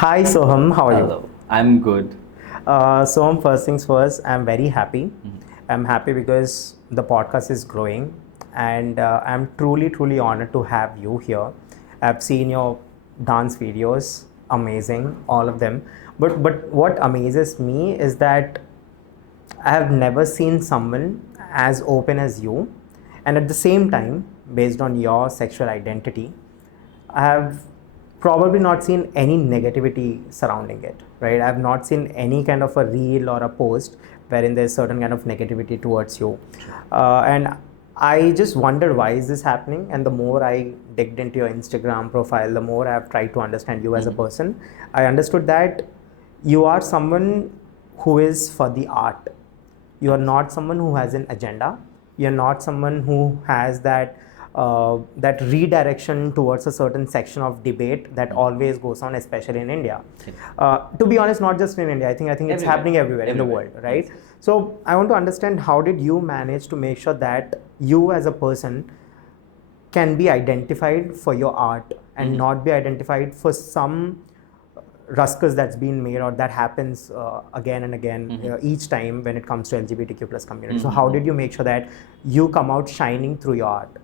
Hi Soham, how are you? Hello, I'm good. Soham, first things first, I'm very happy. I'm happy because the podcast is growing and I'm truly honored to have you here. I've seen your dance videos, amazing, all of them. But what amazes me is that I have never seen someone as open as you, and at the same time, based on your sexual identity, I have probably not seen any negativity surrounding it, right? I have not seen any kind of a reel or a post wherein there's certain kind of negativity towards you. And I just wondered why is this happening? And the more I digged into your Instagram profile, the more I've tried to understand you as a person. I understood that you are someone who is for the art. You are not someone who has an agenda. You're not someone who has that redirection towards a certain section of debate that always goes on, especially in India. To be honest, not just in India. I think it's happening everywhere in the world, right? Yes. So I want to understand, how did you manage to make sure that you as a person can be identified for your art and not be identified for some ruckus that's been made or that happens again and again each time when it comes to LGBTQ plus community. So how did you make sure that you come out shining through your art?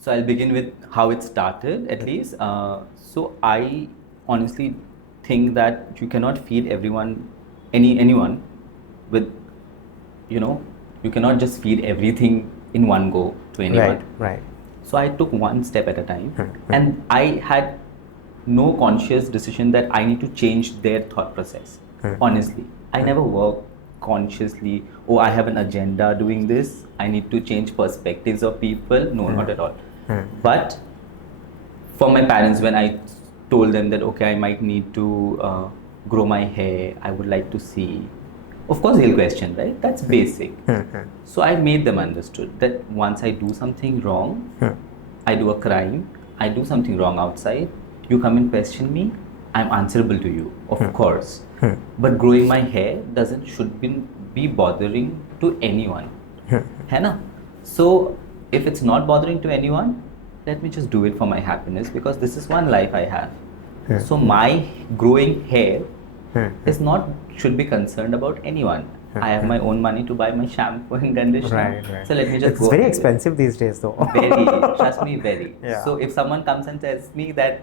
So I'll begin with how it started, at least. So I honestly think that you cannot feed anyone with, you cannot just feed everything in one go to anyone. Right. So I took one step at a time, and I had no conscious decision that I need to change their thought process. Honestly, I never worked consciously. Oh, I have an agenda doing this. I need to change perspectives of people. No, not at all. But for my parents, when I told them that okay, I might need to grow my hair, I would like to see. Of course, they'll question, right? That's basic. So I made them understood that once I do something wrong, I do a crime, I do something wrong outside, you come and question me, I'm answerable to you, of course. But growing my hair should be bothering to anyone. है ना? So if it's not bothering to anyone, let me just do it for my happiness, because this is one life I have. So my growing hair should be concerned about anyone. I have my own money to buy my shampoo and conditioner. Right. So let me just It's go very ahead with it. expensive these days, though. Very, trust me, very. Yeah. So if someone comes and tells me that,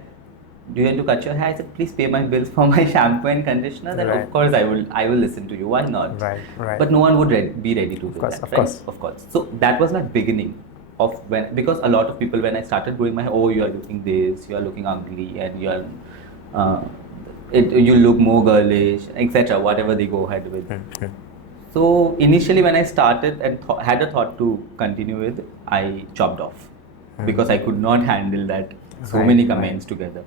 do you want to cut your hair? I said, please pay my bills for my shampoo and conditioner. Then Right. of course I will listen to you. Why not? Right. But no one would be ready to do course, that. of Right? Of course. So that was my beginning of because a lot of people, when I started growing my hair, oh, you are looking this, you are looking ugly, and you are you look more girlish, etc. Whatever they go ahead with. So initially, when I started and had a thought to continue with, I chopped off because I could not handle that many comments together.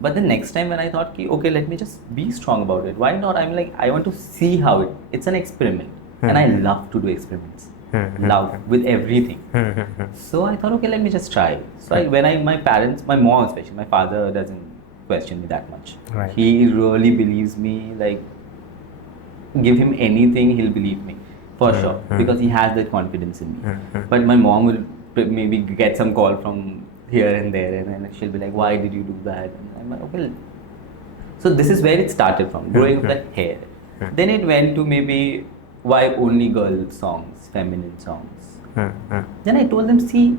But the next time when I thought, okay, let me just be strong about it. Why not? I'm like, I want to see how it's an experiment, and I love to do experiments. Love with everything. So I thought, okay, let me just try. So my parents, my mom especially, my father doesn't question me that much. Right. He really believes me. Like, give him anything, he'll believe me for sure, because he has that confidence in me. But my mom will maybe get some call from here and there, and then she'll be like, why did you do that? And I'm like, okay. So this is where it started from, growing up the hair. Then it went to maybe why only girl songs, feminine songs. Then I told them, see,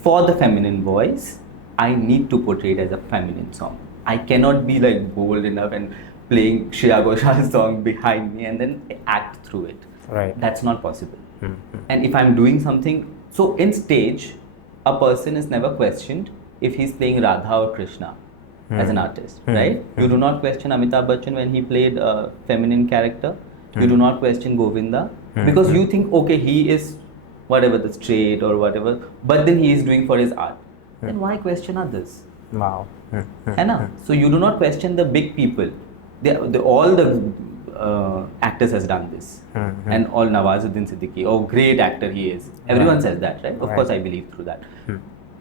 for the feminine voice, I need to portray it as a feminine song. I cannot be like bold enough and playing Shreya Ghoshal's song behind me and then act through it. Right. That's not possible. And if I'm doing something, so in stage, a person is never questioned if he's playing Radha or Krishna as an artist, right? You do not question Amitabh Bachchan when he played a feminine character. You do not question Govinda because you think, okay, he is whatever, the straight or whatever, but then he is doing for his art. Then why question others? Wow. है ना? So you do not question the big people. All the actors has done this, and all Nawazuddin Siddiqui, oh, great actor he is. Everyone says that, right? Of course, I believe through that.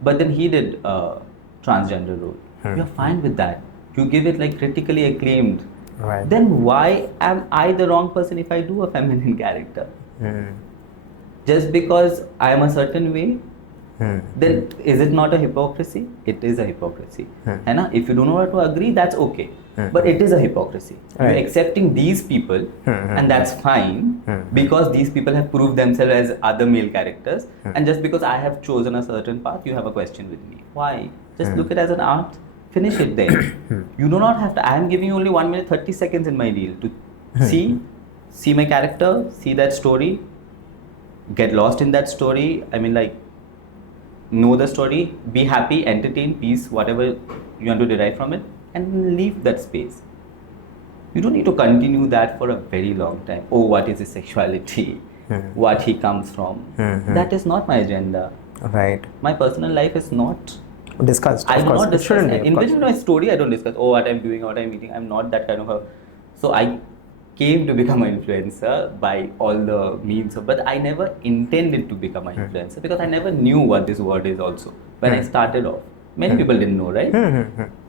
But then he did transgender role. You're fine with that. You give it like critically acclaimed. Right. Then why am I the wrong person if I do a feminine character? Just because I am a certain way, then is it not a hypocrisy? It is a hypocrisy. If you do not want to agree, that's okay. But it is a hypocrisy. Right. You're accepting these people, and that's fine, because these people have proved themselves as other male characters. And just because I have chosen a certain path, you have a question with me. Why? Just look at it as an art. Finish it there. You do not have to. I am giving you only 1 minute 30 seconds in my reel to see my character, see that story, get lost in that story. I mean, like, know the story, be happy, entertain, peace, whatever you want to derive from it, and leave that space. You don't need to continue that for a very long time. Oh, what is his sexuality? What he comes from? That is not my agenda. Right. My personal life is not Discussed. I of do course. not It discuss. shouldn't be, of course. In my story, I don't discuss. Oh, what I'm doing, what I'm eating. I'm not that kind of a. So I came to become an influencer by all the means, but I never intended to become an influencer because I never knew what this word is. Also, when I started off, many people didn't know, right?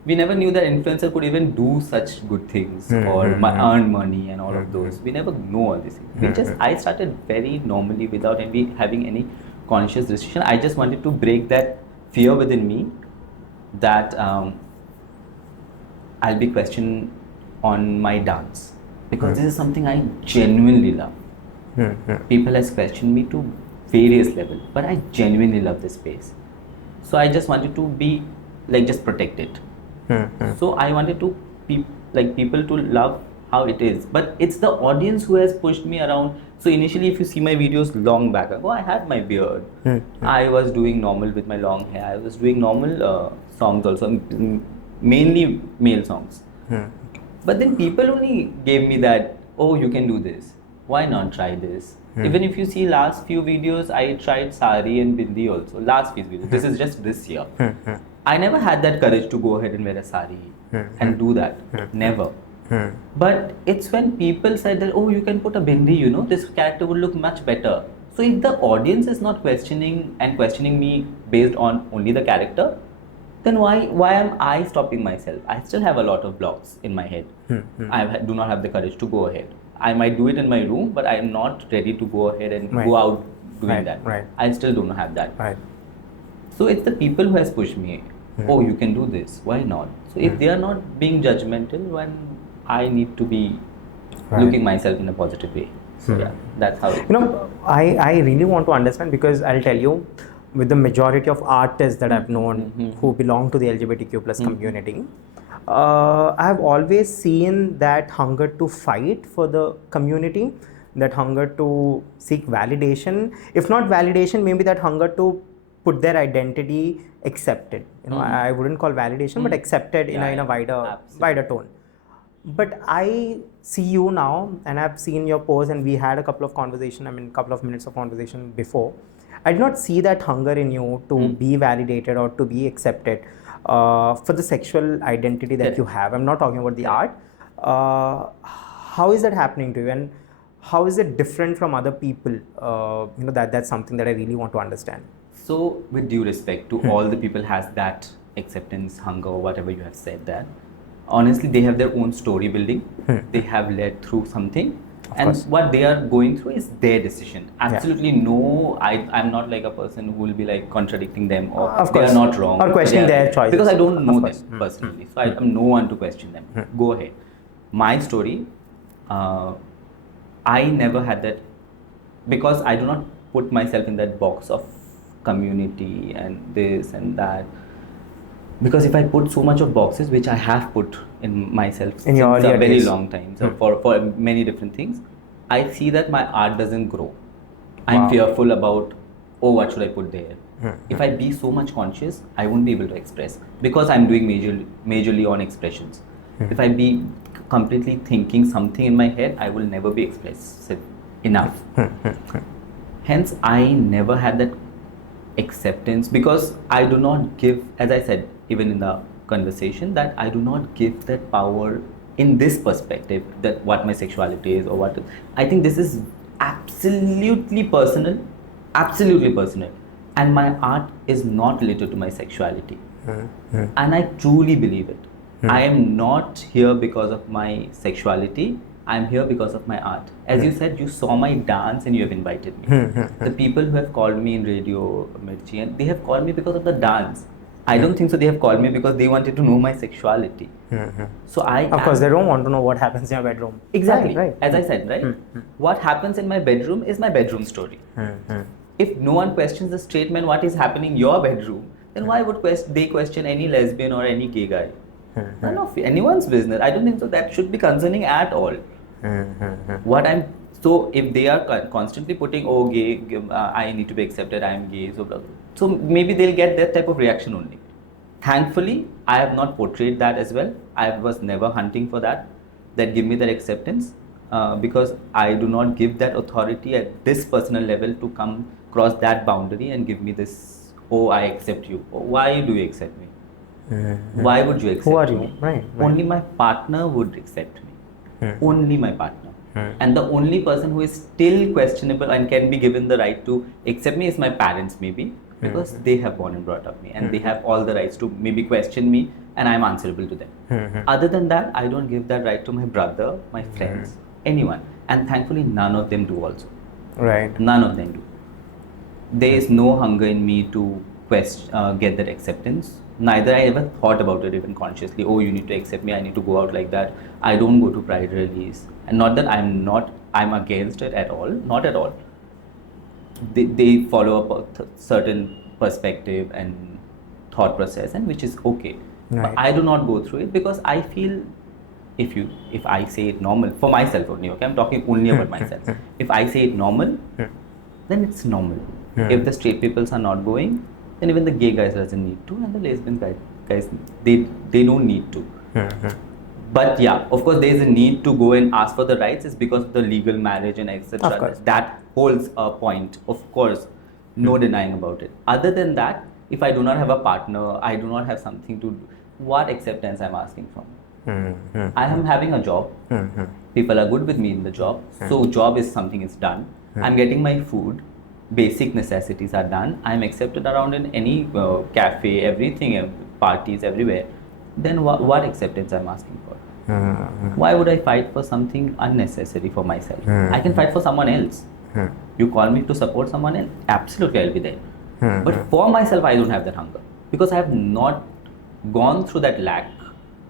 We never knew that influencer could even do such good things or earn money and all of those. We never know all these things. I started very normally without having any conscious decision. I just wanted to break that fear within me that I'll be questioned on my dance, because this is something I genuinely love. People has questioned me to various levels, but I genuinely love this space. So I just wanted to be like, just protect it. So I wanted to people to love how it is, but it's the audience who has pushed me around. So initially, if you see my videos long back ago, I had my beard. I was doing normal with my long hair. I was doing normal songs also, mainly male songs. But then people only gave me that, oh, you can do this. Why not try this? Even if you see last few videos, I tried sari and bindi also. Last few videos. This is just this year. I never had that courage to go ahead and wear a sari and do that. Never. But it's when people said that, oh, you can put a bindi, this character would look much better. So if the audience is not questioning me based on only the character, then why am I stopping myself? I still have a lot of blocks in my head. I do not have the courage to go ahead. I might do it in my room, but I am not ready to go ahead and go out doing that. Right. I still don't have that. Right. So it's the people who has pushed me. Oh, you can do this. Why not? So if they are not being judgmental, when I need to be looking myself in a positive way. So yeah, that's how it. I really want to understand, because I'll tell you, with the majority of artists that I've known who belong to the LGBTQ plus community, I've always seen that hunger to fight for the community, that hunger to seek validation. If not validation, maybe that hunger to put their identity accepted. I wouldn't call validation, but accepted in a wider tone. But I see you now, and I've seen your post, and we had a couple of minutes of conversation before. I did not see that hunger in you to be validated or to be accepted for the sexual identity that you have. I'm not talking about the art. How is that happening to you, and how is it different from other people? That's something that I really want to understand. So, with due respect to all the people has that acceptance, hunger, or whatever you have said that, honestly, they have their own story building. They have led through something. And what they are going through is their decision. Absolutely no, I'm not like a person who will be like contradicting them or they are not wrong. Or questioning their choices. Because I don't know them personally. So I am no one to question them. Go ahead. My story, I never had that, because I do not put myself in that box of community and this and that. Because if I put so much of boxes, which I have put in myself since a very long time, so for many different things, I see that my art doesn't grow. I'm fearful about, oh, what should I put there? If I be so much conscious, I won't be able to express, because I'm doing majorly on expressions. If I be completely thinking something in my head, I will never be expressive enough. Hence, I never had that acceptance, because I do not give, as I said even in the conversation, that I do not give that power in this perspective, that what my sexuality is or what. I think this is absolutely personal, and my art is not related to my sexuality. And I truly believe it. I am not here because of my sexuality. I'm here because of my art. As you said, you saw my dance and you have invited me. The people who have called me in radio, Mirchi, and they have called me because of the dance. I don't think so. They have called me because they wanted to know my sexuality. So Of course, they don't want to know what happens in your bedroom. Exactly. Right. As I said, right? What happens in my bedroom is my bedroom story. If no one questions the straight man what is happening in your bedroom, then why would they question any lesbian or any gay guy? None of anyone's business. I don't think so. That should be concerning at all. So if they are constantly putting, oh, gay, I need to be accepted, I am gay, so blah, blah. So maybe they'll get that type of reaction only. Thankfully, I have not portrayed that as well. I was never hunting for that give me that acceptance, because I do not give that authority at this personal level to come cross that boundary and give me this, oh, I accept you. Oh, why do you accept me? Why would you accept me? Who are you? Right. Only my partner would accept me. Only my partner. And the only person who is still questionable and can be given the right to accept me is my parents, maybe, because they have born and brought up me and they have all the rights to maybe question me and I'm answerable to them. Other than that, I don't give that right to my brother, my friends, anyone. And thankfully, none of them do also. Right. None of them do. There is no hunger in me to get that acceptance. Neither I ever thought about it even consciously. Oh, you need to accept me. I need to go out like that. I don't go to pride rallies, and not that I'm against it at all. Not at all. They follow a certain perspective and thought process, and which is okay. Right. But I do not go through it because I feel if I say it normal for myself only. Okay, I'm talking only about myself. If I say it normal, then it's normal. If the straight peoples are not going, then even the gay guys doesn't need to, and the lesbian guys they don't need to. But yeah, of course, there is a need to go and ask for the rights. Is because of the legal marriage and etc. That holds a point. Of course, no denying about it. Other than that, if I do not have a partner, I do not have something to do. What acceptance I'm asking from? I am having a job. People are good with me in the job. So job is something is done. I'm getting my food. Basic necessities are done. I'm accepted around in any cafe, everything, parties, everywhere. Then what acceptance I'm asking for? Why would I fight for something unnecessary for myself? I can fight for someone else. You call me to support someone else, absolutely I'll be there. But for myself, I don't have that hunger because I have not gone through that lack.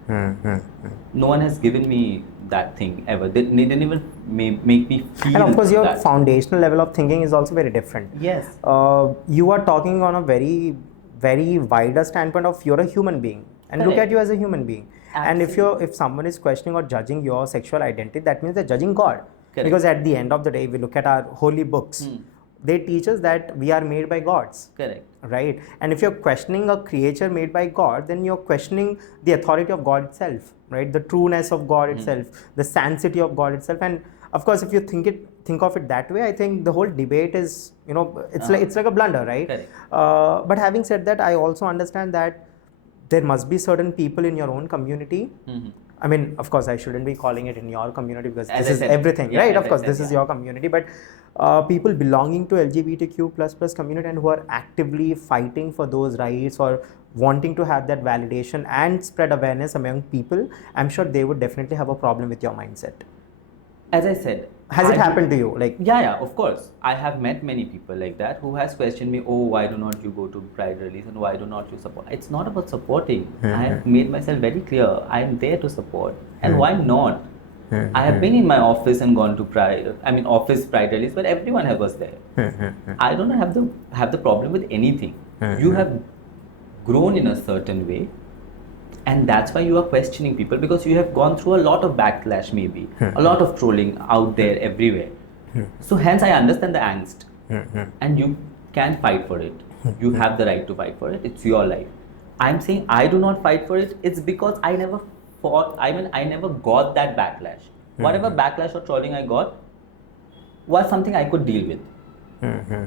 No one has given me that thing ever. They didn't even make me feel. And of course, your that. foundational level of thinking is also very different. Yes. You are talking on a very, very wider standpoint of you're a human being, and Correct. look at you as a human being. Absolutely. And if someone is questioning or judging your sexual identity, that means they're judging God. Correct. Because at the end of the day, we look at our holy books. They teach us that we are made by gods. Correct. Right? And if you're questioning a creature made by God, then you're questioning the authority of God itself, right? The trueness of God itself, the sanctity of God itself. And of course, if you think of it that way, I think the whole debate is, it's like a blunder, right? Correct. But having said that, I also understand that there must be certain people in your own community. I mean, of course, I shouldn't be calling it in your community because this is everything, right? Of course, this is your community, but people belonging to LGBTQ++ community and who are actively fighting for those rights or wanting to have that validation and spread awareness among people, I'm sure they would definitely have a problem with your mindset. As I said, has it happened to you? Like, yeah, of course. I have met many people like that who has questioned me, oh, why do not you go to pride rallies and why do not you support? It's not about supporting. I have made myself very clear. I am there to support. And why not? I have been in my office and gone to office pride rallies, but everyone was there. I don't have the problem with anything. You have grown in a certain way. And that's why you are questioning people, because you have gone through a lot of backlash, maybe a lot of trolling out there everywhere. So hence I understand the angst, and you can fight for it. You have the right to fight for it. It's your life. I'm saying I do not fight for it. It's because I never fought. I never got that backlash. Whatever backlash or trolling I got was something I could deal with.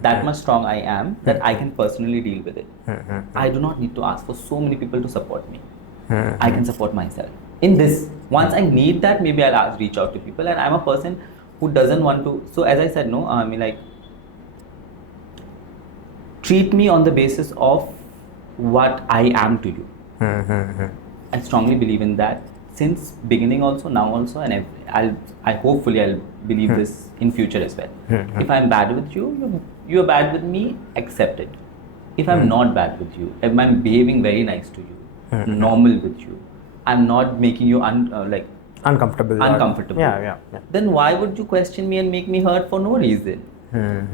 That much strong I am that I can personally deal with it. I do not need to ask for so many people to support me. I can support myself. In this, once I need that, maybe I'll reach out to people. And I'm a person who doesn't want to. So as I said, treat me on the basis of what I am to you. I strongly believe in that since beginning also, now also, and hopefully I'll believe this in future as well. If I'm bad with you, you're bad with me, accept it. if I'm not bad with you, if I'm behaving very nice to you, normal with you, I'm not making you uncomfortable. Yeah. then why would you question me and make me hurt for no reason?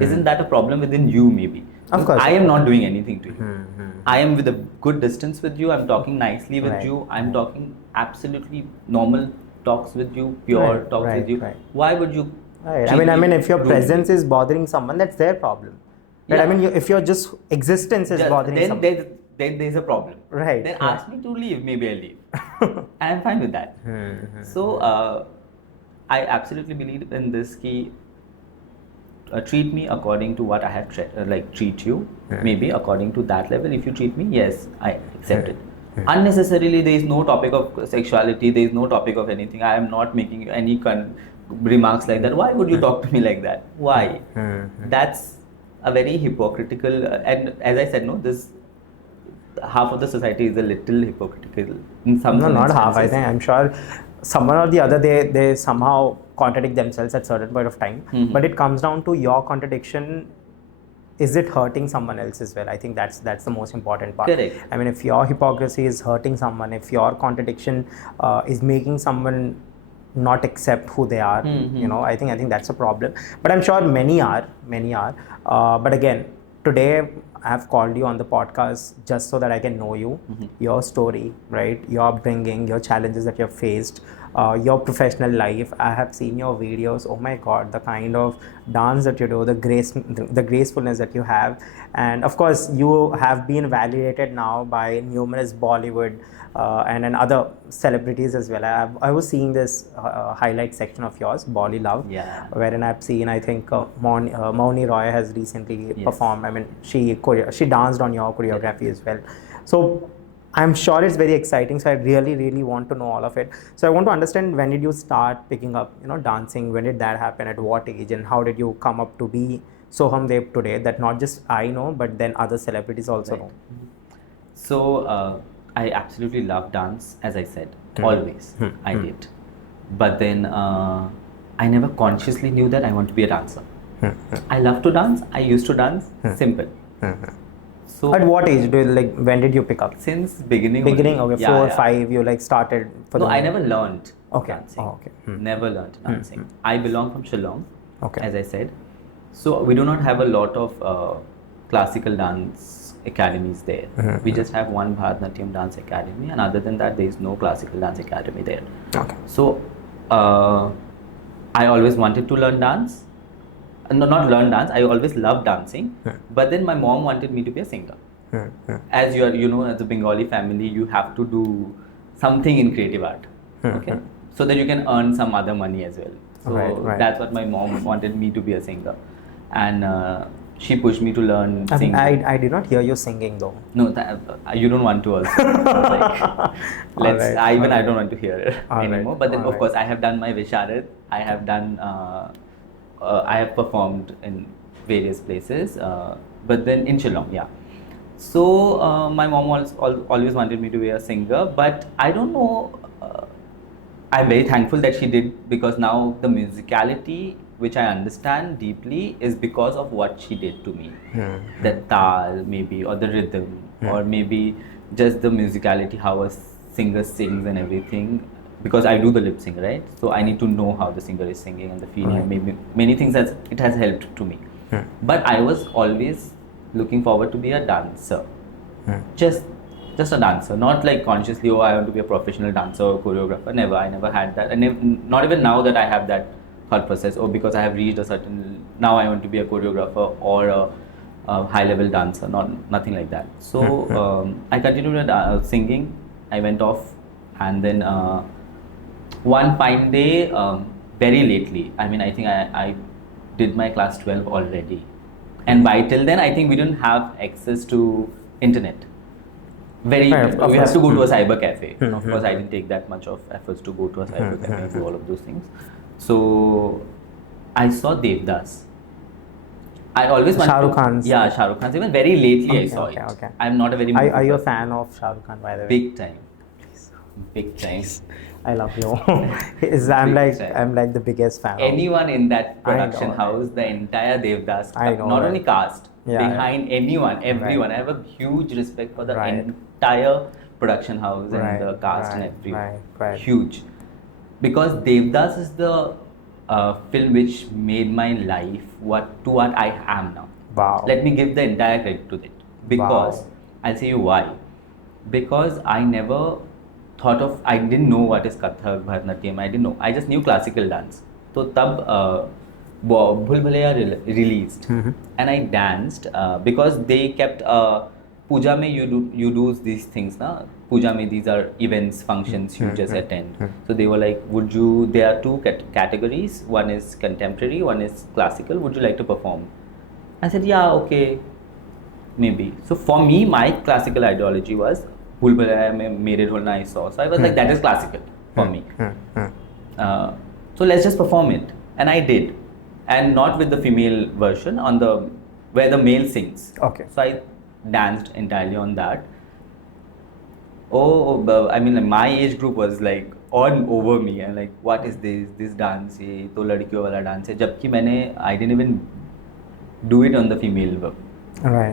Isn't that a problem within you? Maybe. Of course. I am not doing anything to you. I am with a good distance with you. I'm talking nicely with you. I'm talking absolutely normal talks with you, pure talks with you. Why would you? Right. I mean, if your presence is bothering someone, that's their problem. Right? Yeah. I mean, if your just existence is bothering someone, then there's a problem. Right. Then ask me to leave. Maybe I leave. I am fine with that. So I absolutely believe in this key. Treat me according to what I have treat you. Maybe according to that level. If you treat me, yes, I accept it. Unnecessarily, there is no topic of sexuality. There is no topic of anything. I am not making any remarks like that. Why would you talk to me like that? Why? That's a very hypocritical. And as I said, no, this half of the society is a little hypocritical in some. No, not half. I think I'm sure someone or the other they somehow contradict themselves at certain point of time. But it comes down to your contradiction. Is it hurting someone else as well? I think that's the most important part. Correct. I mean, if your hypocrisy is hurting someone, if your contradiction is making someone not accept who they are, I think that's a problem. But I'm sure many are. But again, today I have called you on the podcast just so that I can know you, your story, right? Your upbringing, your challenges that you have faced, your professional life. I have seen your videos. Oh my God, the kind of dance that you do, the gracefulness that you have, and of course, you have been validated now by numerous Bollywood and other celebrities as well. I was seeing this highlight section of yours, Bolly Love, wherein I've seen, I think Mouni Roy has recently performed. I mean, she danced on your choreography as well. So I'm sure it's very exciting. So I really want to know all of it. So I want to understand, when did you start picking up, dancing? When did that happen? At what age? And how did you come up to be Sohum Deb today? That not just I know, but then other celebrities also know. So I absolutely love dance, as I said, always. I did. But then I never consciously knew that I want to be a dancer. I love to dance. I used to dance. Simple. So at what age when did you pick up? Since beginning. Okay, 4 or 5 you started for No, I never learned dancing. Oh, okay. Never learned dancing. I belong from Shillong, okay, as I said. So we do not have a lot of classical dance academies there. We just have one Bharatanatyam dance academy, and other than that there is no classical dance academy there. Okay. So I always wanted to learn dance. No, not learn dance. I always loved dancing, but then my mom wanted me to be a singer. As you are, as a Bengali family, you have to do something in creative art, okay, so that you can earn some other money as well. So that's what my mom wanted me to be a singer, and she pushed me to learn singing. I did not hear you singing though. No, you don't want to also. I don't want to hear it anymore. But then, of course, I have done my Visharad. I have done. I have performed in various places, but then in Shillong, So my mom always wanted me to be a singer, but I don't know. I'm very thankful that she did, because now the musicality, which I understand deeply, is because of what she did to me. The tal maybe, or the rhythm, or maybe just the musicality, how a singer sings and everything. Because I do the lip sync, right? So I need to know how the singer is singing and the feeling, and maybe many things that it has helped to me. But I was always looking forward to be a dancer, just a dancer, not like consciously, I want to be a professional dancer or choreographer. Never, I never had that, and not even now that I have that thought process. Because I have reached a certain, now I want to be a choreographer or a high level dancer. Nothing like that. So I continued singing. I went off, and then. One fine day, very lately, I mean, I think I did my class 12 already. And by till then, I think we didn't have access to internet. We have to go to a cyber cafe. Of course, I didn't take that much of efforts to go to a cyber cafe and do all of those things. So, I saw Devdas. I always wanted Shah Rukh Khan's. Yeah, Shah Rukh Khan's. Even very lately I saw it. Okay. I'm not a very... Are you a fan of Shah Rukh Khan, by the way? Big time. Big time. I love you. I'm like the biggest fan. Anyone in that production house, the entire Devdas, not only cast, behind anyone, everyone. Right. I have a huge respect for the Right. entire production house and Right, the cast and right, everyone. right. Huge. Because Devdas is the film which made my life what I am now. Wow. Let me give the entire credit to it. Because Wow. I'll say you why. Because I never I didn't know what is Kathak, Bharatanatyam, I didn't know. I just knew classical dance. So tab Bhul Bhulaiya released and I danced because they kept puja mein you do these things na. Puja mein these are events, functions you just attend. So they were like, would you? There are two categories. One is contemporary, one is classical. Would you like to perform? I said, yeah, okay, maybe. So for me, my classical ideology was Bhul Bhulaiya mein mere dholna I saw. So I was like, that is classical for me. So let's just perform it, and I did, and not with the female version on the where the male sings. Okay. So I danced entirely on that. I mean, like, my age group was like all over me and like, what is this? This dance? ये तो लड़कियों वाला dance है. जबकि I didn't even do it on the female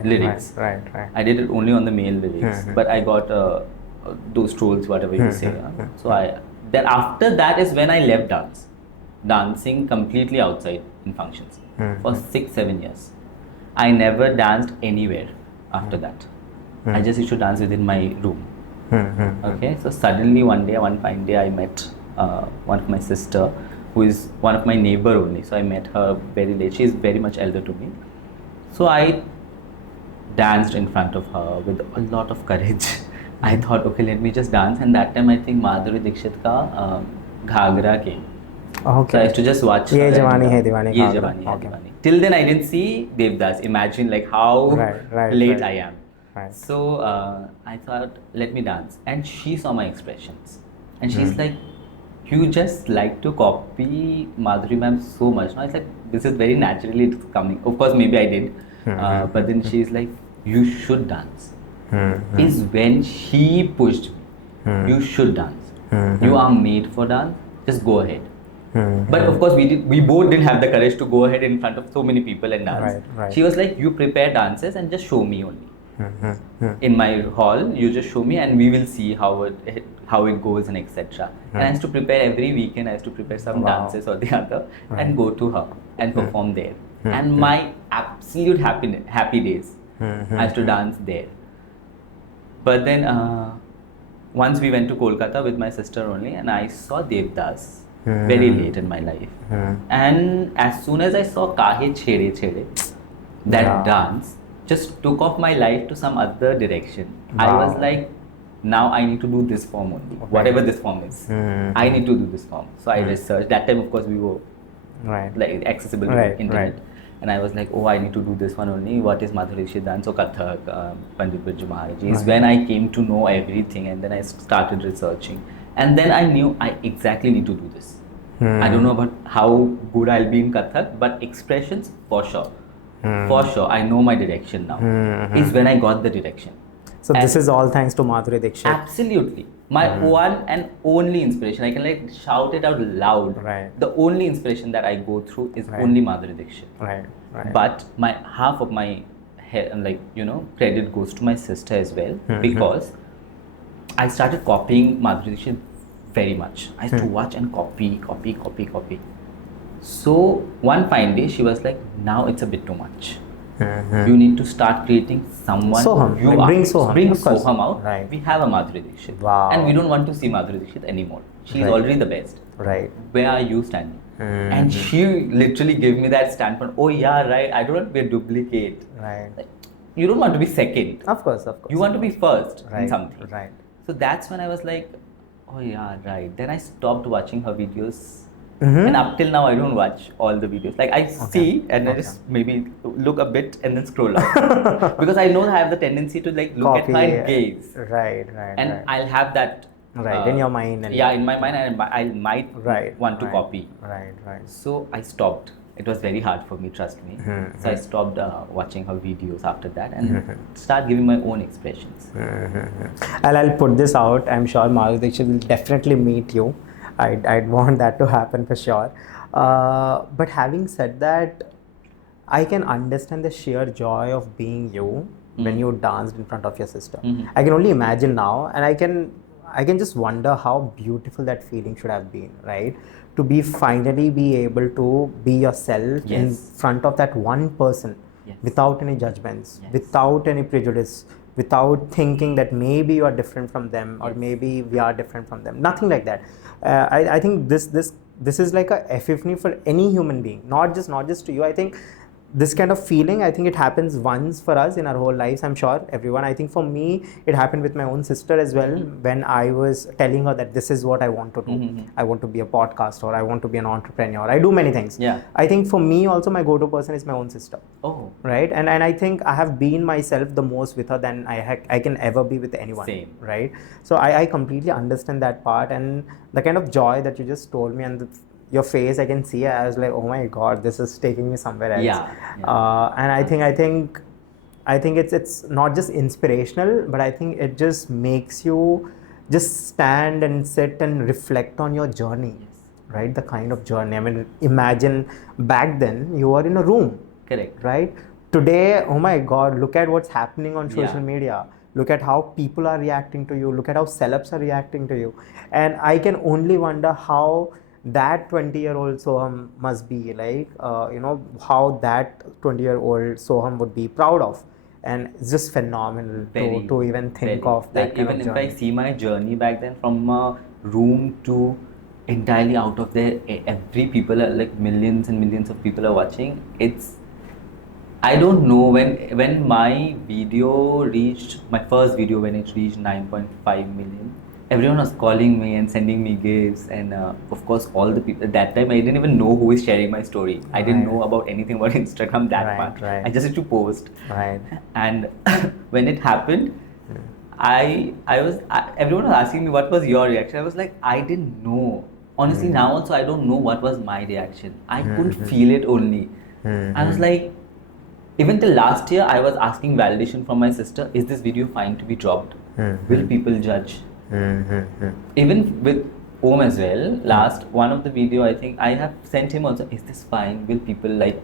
lyrics. Right. I did it only on the male lyrics, but I got those trolls, whatever you say. So then after that is when I left dancing completely outside in functions for 6-7 years. I never danced anywhere after that. I just used to dance within my room. Okay, so suddenly one fine day, I met one of my sister, who is one of my neighbor only. So I met her very late. She is very much elder to me. So I danced in front of her with a lot of courage. I thought, okay, let me just dance. And that time, I think Madhuri Dixit ka Ghagra came. Okay. So I used to just watch. Ye her Jawani and, Hai Diwani. Ye Ghagra. Jawani Hai Okay. Diwani. Till then, I didn't see Devdas. Imagine like how late I am. Right. So I thought, let me dance. And she saw my expressions. And she's like, you just like to copy Madhuri ma'am so much. I was like, this is very naturally it's coming. Of course, maybe I did. But then she's like, you should dance. Is when she pushed me. You should dance. You are made for dance. Just go ahead. But of course, we both didn't have the courage to go ahead in front of so many people and dance. Right. She was like, you prepare dances and just show me only. In my hall, you just show me and we will see how it goes and etc. And I used to prepare every weekend. I used to prepare some dances or the other and go to her and perform there. And my absolute happy days, I used to dance there. But then once we went to Kolkata with my sister only, and I saw Devdas very late in my life. And as soon as I saw Kahe Chhede Chhede, that dance just took off my life to some other direction. I was like, now I need to do this form only, whatever this form is. I need to do this form. So I researched. That time, of course, we were like accessible to the internet. And I was like, oh, I need to do this one only. What is Madhuri Dixit dance? So Kathak, Pandit Birju Maharaj. Is when I came to know everything, and then I started researching. And then I knew I exactly need to do this. I don't know about how good I'll be in Kathak, but expressions for sure. For sure, I know my direction now. Is when I got the direction. So this is all thanks to Madhuri Dixit. Absolutely. My one and only inspiration. I can like shout it out loud. Right. The only inspiration that I go through is only Madhuri Dixit. Right. But half of my credit goes to my sister as well, because I started copying Madhuri Dixit very much. I used to watch and copy. So one fine day she was like, now it's a bit too much. You need to start creating someone. Sohum. Bring Sohum. Bring Sohum out. Right. We have a Madhuri Dixit. Wow. And we don't want to see Madhuri Dixit anymore. She's already the best. Right. Where are you standing? And she literally gave me that standpoint. Oh yeah, right. I don't want to be a duplicate. Right. Like, you don't want to be second. Of course. You want to be first in something. Right. So that's when I was like, oh yeah, right. Then I stopped watching her videos. And up till now, I don't watch all the videos. Like I see and I just maybe look a bit and then scroll up. Because I know I have the tendency to like look at her and gaze. Right. And I'll have that. In your mind. And in my mind, I might want to copy. Right. So I stopped. It was very hard for me, trust me. So I stopped watching her videos after that and start giving my own expressions. I'll put this out. I'm sure Madhuri Dixit will definitely meet you. I'd want that to happen for sure. But having said that, I can understand the sheer joy of being you when you danced in front of your sister. Mhm. I can only imagine now, and I can just wonder how beautiful that feeling should have been, right? To be finally be able to be yourself in Yes. front of that one person Yes. without any judgments, Yes. without any prejudice, without thinking that maybe you are different from them or Yes. maybe we are different from them. Nothing like that. I think this is like a epiphany for any human being, not just to you. I think this kind of feeling, I think it happens once for us in our whole lives. I'm sure everyone. I think for me, it happened with my own sister as well. When I was telling her that this is what I want to do. I want to be a podcaster. I want to be an entrepreneur. I do many things. Yeah. I think for me also, my go-to person is my own sister. Oh. Right, and I think I have been myself the most with her than I can ever be with anyone. Same. Right, so I completely understand that part, and the kind of joy that you just told me, and your face, I can see. I was like, oh my god, this is taking me somewhere else. Yeah. And I think it's not just inspirational, but I think it just makes you just stand and sit and reflect on your journey. Yes. Right, the kind of journey. I mean, imagine back then you were in a room. Correct. Right, today, oh my god, look at what's happening on social Yeah. media. Look at how people are reacting to you. Look at how celebs are reacting to you. And I can only wonder how that 20-year-old Sohum must be like, how that 20-year-old Sohum would be proud of. And it's just phenomenal to even think very. of that Like, kind even of if I journey. see my journey back then, from a room to entirely out of there, every people are like, millions and millions of people are watching. It's, I don't know, when my video reached, my first video, when it reached 9.5 million, everyone was calling me and sending me gifts, and of course all the people at that time, I didn't even know who is sharing my story. I didn't Right. know about anything about Instagram that Right, much. right. I just had to post. Right. And when it happened, everyone was asking me what was your reaction. I was like, I didn't know. Honestly, now also I don't know what was my reaction. I couldn't feel it only. I was like, even till last year, I was asking validation from my sister, is this video fine to be dropped? Will people judge? Even with Om as well, last one of the video, I think I have sent him also, is this fine? Will people like,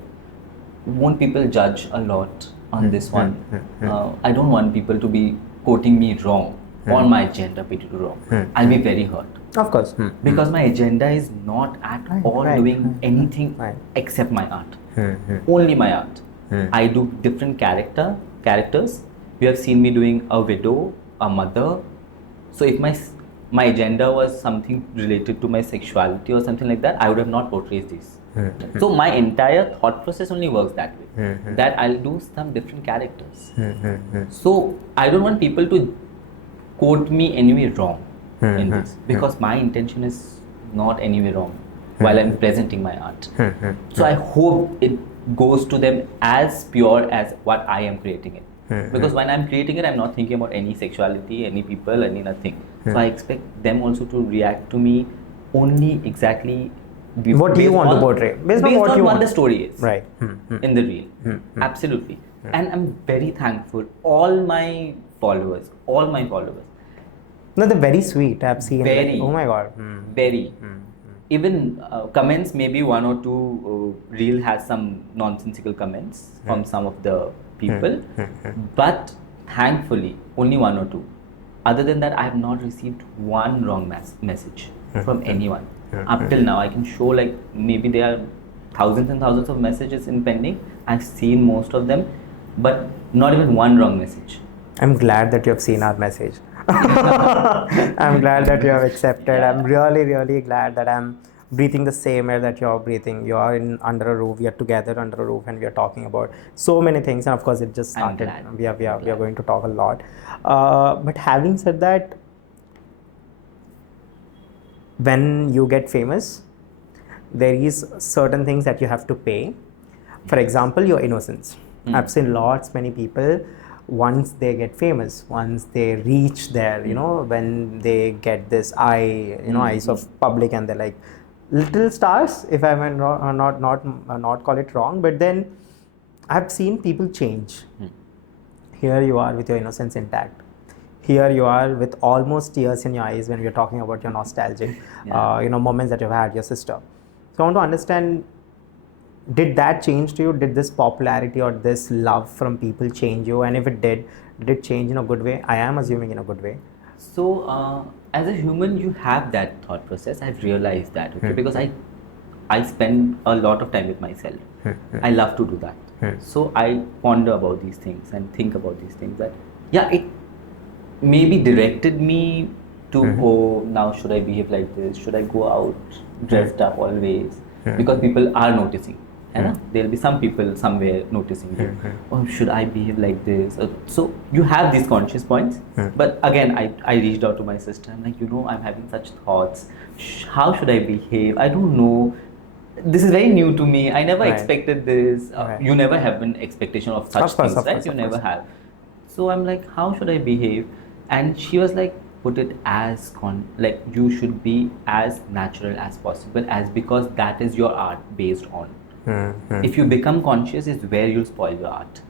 won't people judge a lot on this one? I don't want people to be quoting me wrong or my agenda be wrong. I'll be very hurt. Of course. Because my agenda is not at all doing anything except my art. Only my art. I do different characters. You have seen me doing a widow, a mother. So if my agenda was something related to my sexuality or something like that, I would have not portrayed this. So my entire thought process only works that way. That I'll do some different characters. So I don't want people to quote me anyway wrong in this, because my intention is not anyway wrong while I'm presenting my art. So I hope it goes to them as pure as what I am creating it. Because when I'm creating it, I'm not thinking about any sexuality, any people, any nothing. So I expect them also to react to me only exactly what you want to portray, based on what you want. The story is. Right. In the reel. Absolutely. And I'm very thankful. All my followers. No, they're very sweet. I've seen. Very. Like, oh my god. Very. Even comments, maybe one or two reel has some nonsensical comments from some of the people, but thankfully only one or two. Other than that, I have not received one wrong message from anyone. Up till now, I can show like maybe there are thousands and thousands of messages in pending. I've seen most of them, but not even one wrong message. I'm glad that you have seen our message. I'm glad that you have accepted. Yeah. I'm really, really glad that I'm breathing the same air that you're breathing. You are under a roof. We are together under a roof, and we are talking about so many things. And of course, it just started. We are going to talk a lot. But having said that, when you get famous, there is certain things that you have to pay. For example, your innocence. I've seen many people, once they get famous, once they reach there, when they get this eyes of public, and they're like little stars, if I may not call it wrong, but then I've seen people change. Here you are with your innocence intact. Here you are with almost tears in your eyes when we're talking about your nostalgic, moments that you've had, your sister. So I want to understand, did that change to you? Did this popularity or this love from people change you? And if it did it change in a good way? I am assuming in a good way. So, as a human, you have that thought process. I've realized that, okay, because I spend a lot of time with myself. I love to do that. So I ponder about these things and think about these things. That yeah, it maybe directed me to oh, now should I behave like this? Should I go out dressed up always? Because people are noticing. There'll be some people somewhere noticing you. Oh, should I behave like this? So you have these conscious points. But again, I reached out to my sister. I'm like, I'm having such thoughts. How should I behave? I don't know. This is very new to me. I never expected this. You never have an expectation of such things, right? You never have. So I'm like, how should I behave? And she was like, put it as like you should be as natural as possible, as because that is your art based on. If you become conscious is where you'll spoil your art.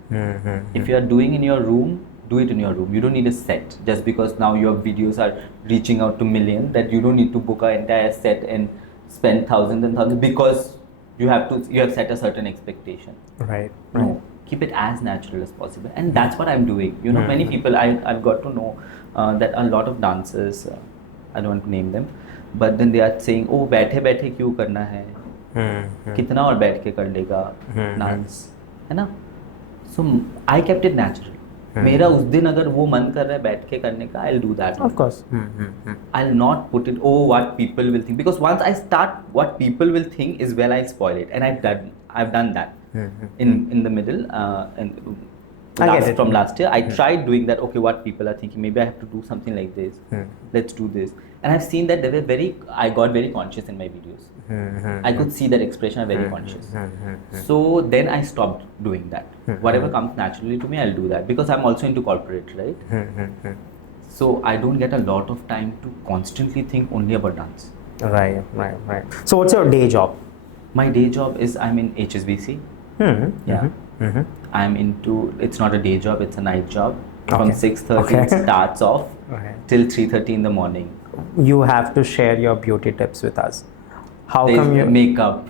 If you are doing in your room, do it in your room. You don't need a set just because now your videos are reaching out to millions, that you don't need to book an entire set and spend thousands and thousands because you have set a certain expectation. Right. No, keep it as natural as possible, and that's what I'm doing. Many people I've got to know that a lot of dancers, I don't want to name them, but then they are saying, oh, बैठे बैठे क्यों करना है, कितना और बैठ के कर लेगा डांस, है ना? So I kept it natural. मेरा उस दिन अगर वो मन कर रहा है बैठ के करने का, I'll do that. Of course. I'll not put it, oh, what people will think, because once I start what people will think is where I'll spoil it, and I've done that in the middle. From last year, I tried doing that. Okay, what people are thinking, maybe I have to do something like this. Let's do this, and I've seen that I got very conscious in my videos. I could see that expression are very conscious. So then I stopped doing that. Whatever comes naturally to me, I'll do that, because I'm also into corporate, right? So I don't get a lot of time to constantly think only about dance. Right. So what's your day job? My day job is I'm in HSBC. I'm into, it's not a day job, it's a night job. From 6:30 it starts off till 3:30 in the morning. You have to share your beauty tips with us. How come you makeup?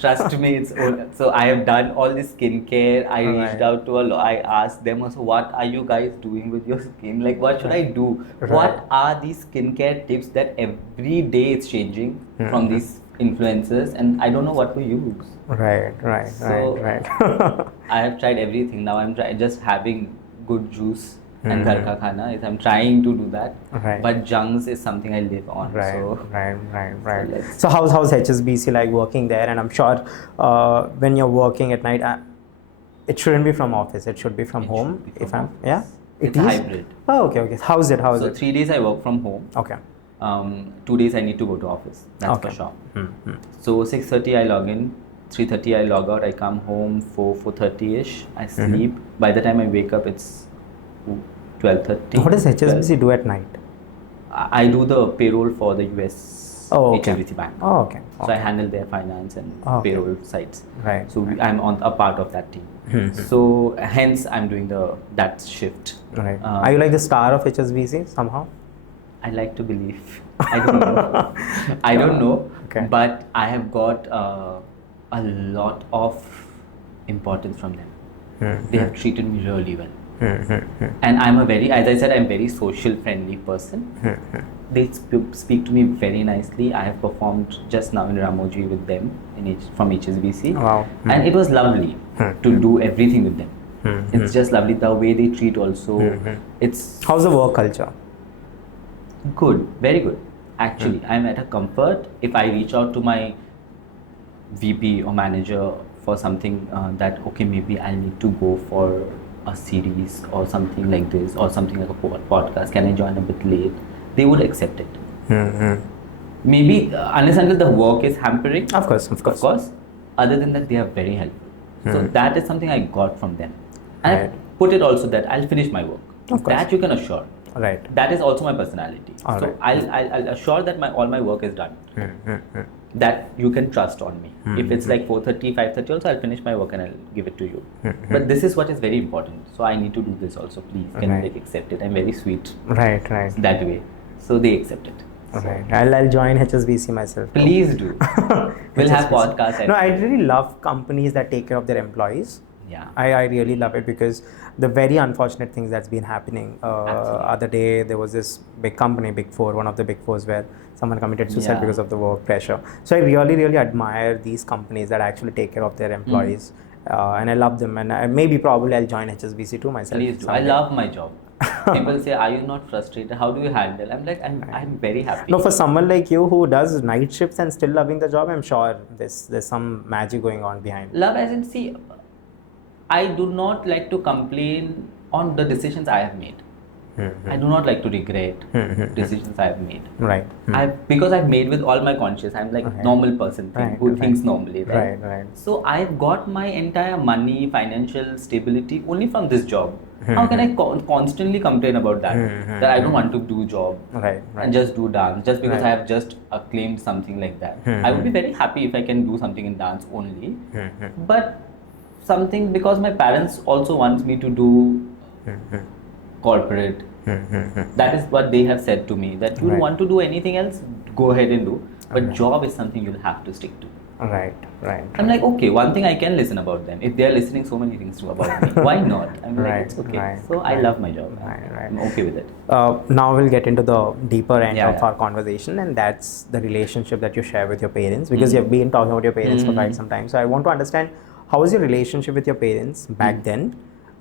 Trust me, so I have done all this skincare. I reached out to I asked them also, what are you guys doing with your skin? Like, what should I do? What are these skincare tips that every day it's changing from these influencers, and I don't know what to use. Right. I have tried everything. Now I'm just having good juice and ghar ka khana. I'm trying to do that. But junks is something I live on. Right. So how's HSBC like working there? And I'm sure when you're working at night, it shouldn't be from office. It should be from home. It's hybrid. Oh, okay. How's it? So 3 days I work from home. Okay. 2 days I need to go to office. That's for sure. So 6:30 I log in, 3:30 I log out. I come home 4:30ish. I sleep. By the time I wake up, it's 12:30. What does HSBC do at night? I do the payroll for the US HSBC bank. Oh, okay. So I handle their finance and payroll sites. Right. So I'm on a part of that team. So hence I'm doing that shift. Right. Are you like the star of HSBC somehow? I like to believe. I don't know. I don't know. Okay. But I have got a lot of importance from them. They have treated me really well. And I'm as I said, I'm a very social friendly person. They speak to me very nicely. I have performed just now in Ramoji with them from HSBC. Wow. And it was lovely to do everything with them. It's just lovely the way they treat also. How's the work culture? Good, very good. Actually, I'm at a comfort. If I reach out to my VP or manager for something that, okay, maybe I need to go for a series or something like this, or something like a podcast, can I join a bit late? They would accept it. Maybe unless until the work is hampering. Of course. Other than that, they are very helpful. So that is something I got from them. And I put it also that I'll finish my work. That you can assure. Right. That is also my personality. I'll assure that all my work is done. That you can trust on me. If it's like 4:30, 5:30 also, I'll finish my work and I'll give it to you. But this is what is very important. So I need to do this also. Please, can you accept it? I'm very sweet. Right. That way. So they accept it. Right. I'll join HSBC myself. Please do. We'll have HSBC. podcasts. No, I really love companies that take care of their employees. Yeah. I really love it because the very unfortunate things that's been happening. Other day there was this big company, Big Four, one of the Big Fours, where someone committed suicide because of the work pressure. So I really admire these companies that actually take care of their employees, and I love them. And maybe probably I'll join HSBC too myself. Please do. someday. I love my job. People say, "Are you not frustrated? How do you handle?" I'm like, I'm very happy. No, for someone like you who does night shifts and still loving the job, I'm sure there's some magic going on behind. Love, as in, see, I do not like to complain on the decisions I have made. I do not like to regret decisions I have made. Right. Because I've made with all my conscience. I'm like normal person who thinks normally. Right. So I've got my entire money, financial stability only from this job. How can I constantly complain about that? That I don't want to do job and just do dance just because I have just acclaimed something like that. I would be very happy if I can do something in dance only. But something, because my parents also wants me to do corporate. That is what they have said to me, that you want to do anything else, go ahead and do, but job is something you'll have to stick to. Right. I'm like, okay, one thing I can listen about them. If they are listening so many things about me, why not? I'm like, it's okay. So I love my job. I'm okay with it. Now we'll get into the deeper end of our conversation, and that's the relationship that you share with your parents, because you've been talking about your parents for quite some time. So I want to understand, how was your relationship with your parents back then?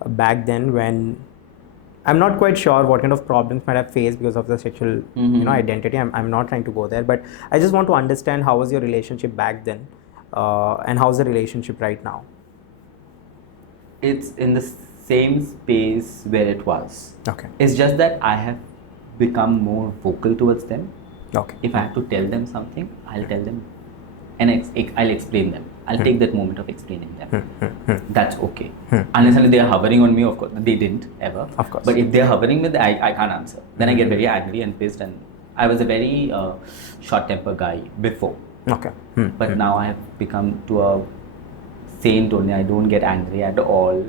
Back then, when I'm not quite sure what kind of problems might have faced because of the sexual identity. I'm not trying to go there, but I just want to understand, how was your relationship back then, and how's the relationship right now? It's in the same space where it was. Okay. It's just that I have become more vocal towards them. Okay. If I have to tell them something, I'll tell them, and I'll explain them. I'll take that moment of explaining them. That's okay. Unless they are hovering on me, of course. They didn't ever. Of course. But if they are hovering with, I can't answer. Then I get very angry and pissed. And I was a very short-tempered guy before. Okay. But now I have become to a saint only. I don't get angry at all.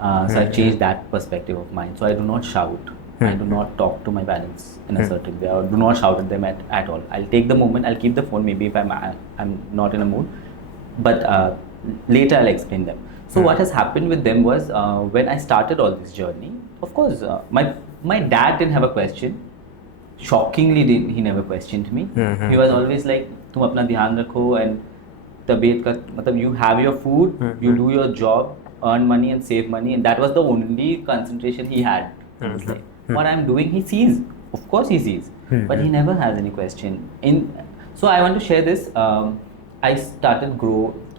So I changed that perspective of mine. So I do not shout. I do not talk to my parents in a certain way, or do not shout at them at all. I'll take the moment. I'll keep the phone maybe if I'm not in a mood. But later I'll explain them. So what has happened with them was, when I started all this journey, of course, my dad didn't have a question. Shockingly, he never questioned me. He was always like, "Tum apna dhyan rakho, and tabiyat ka, matlab, you have your food, you do your job, earn money and save money," and that was the only concentration he had. He was like, what I'm doing, he sees. Of course, he sees, but he never has any question. So I want to share this. I started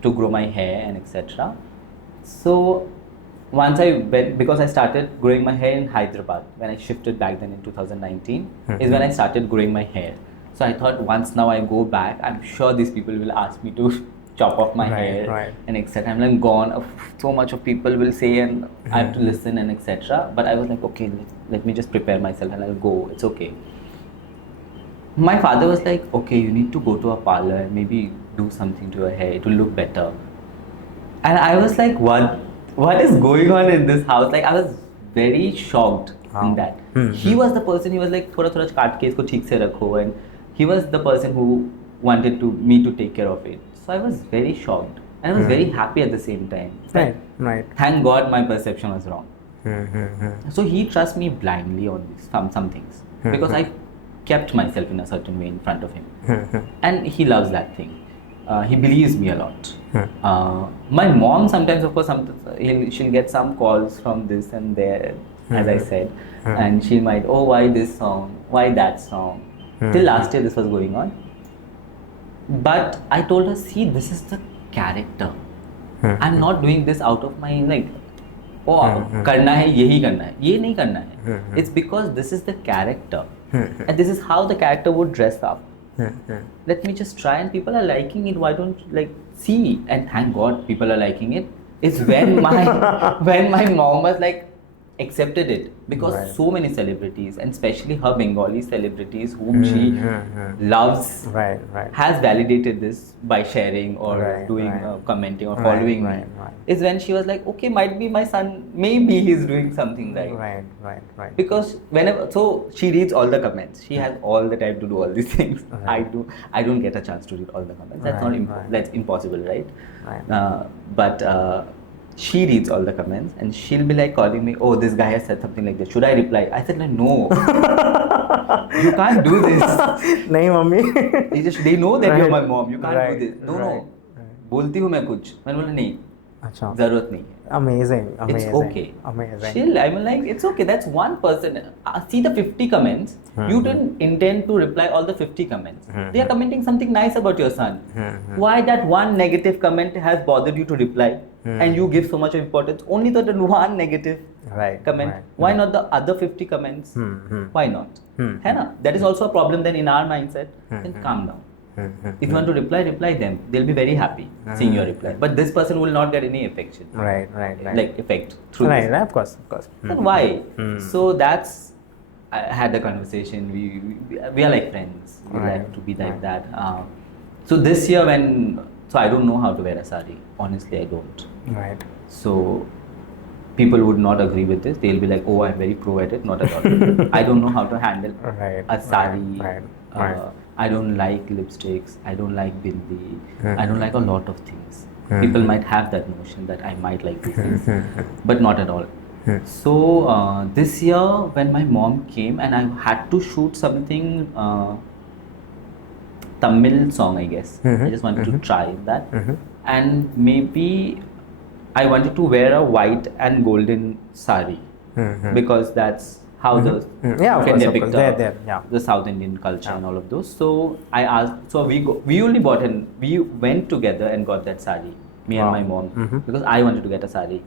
to grow my hair and etc. So once because I started growing my hair in Hyderabad, when I shifted back then in 2019, is when I started growing my hair. So I thought, once now I go back, I'm sure these people will ask me to chop off my hair and etc. I'm like, gone. So much of people will say, and I have to listen and etc. But I was like, okay, let me just prepare myself and I'll go. It's okay. My father was like, okay, you need to go to a parlor and maybe do something to your hair. It will look better. And I was like, what is going on in this house? Like, I was very shocked in that. He was the person. He was like, thoda kaat ke isko theek se rakho, and he was the person who wanted me to take care of it. So I was very shocked, and I was very happy at the same time. Right. Thank God my perception was wrong. So he trusts me blindly on this, some things, because I kept myself in a certain way in front of him, and he loves that thing. He believes me a lot. My mom sometimes, of course, she'll get some calls from this and there, as I said, and she might, oh, why this song, why that song. Till last year this was going on. But I told her, see, this is the character. I'm not doing this out of my, like, karna hai, yehi karna hai. Ye nahi karna hai. It's because this is the character. And this is how the character would dress up. Let me just try, and people are liking it. Why don't you see? And thank God people are liking it. It's when my mom was like, accepted it because Right. so many celebrities, and especially her Bengali celebrities whom she loves, Right, right. has validated this by sharing or Right, doing right. commenting or Right, following right, me. right. Is when she was like, okay, might be my son, maybe he's doing something right. Right, right, right. Because whenever, so she reads all the comments, she has all the time to do all these things. Right. I don't get a chance to read all the comments. That's Right, not right. that's impossible, right? Right. But she reads all the comments and she'll be like calling me, oh, this guy has said something like this, should I reply? I said like, no. You can't do this. नहीं mummy. They know that you're Right. my mom, you can't Right, do this. No, right, no, बोलती हूँ मैं कुछ, मैंने बोला नहीं, अच्छा. जरूरत नहीं है. Amazing, It's amazing. okay. Amazing. Chill. I mean, like, it's okay. That's one person. See the 50 comments. You didn't intend to reply all the 50 comments. They are commenting something nice about your son. Why that one negative comment has bothered you to reply? And you give so much importance only to that one negative Right, comment. right, Why not the other 50 comments? Why not? है ना? That is also a problem then in our mindset. Then calm down. If you want to reply them. They'll be very happy seeing your reply. But this person will not get any affection. Right, right, right. Like effect through Right, this. right, of course, of course. Then why? So that's, I had a conversation. We are like friends. We Right, like to be like right. that. So this year so I don't know how to wear a sari. Honestly, I don't. Right. So people would not agree with this. They'll be like, oh, I'm very pro at it. Not at all. I don't know how to handle Right, a sari. right, right. I don't like lipsticks. I don't like bindi. I don't like a lot of things. People might have that notion that I might like these things, but not at all. So this year, when my mom came and I had to shoot something Tamil song, I guess. I just wanted to try that, and maybe I wanted to wear a white and golden sari because that's how the Yeah, of can course, of depict course. There, yeah. the South Indian culture and all of those. So I asked. So we only bought we went together and got that sari, me and Wow. my mom, because I wanted to get a sari,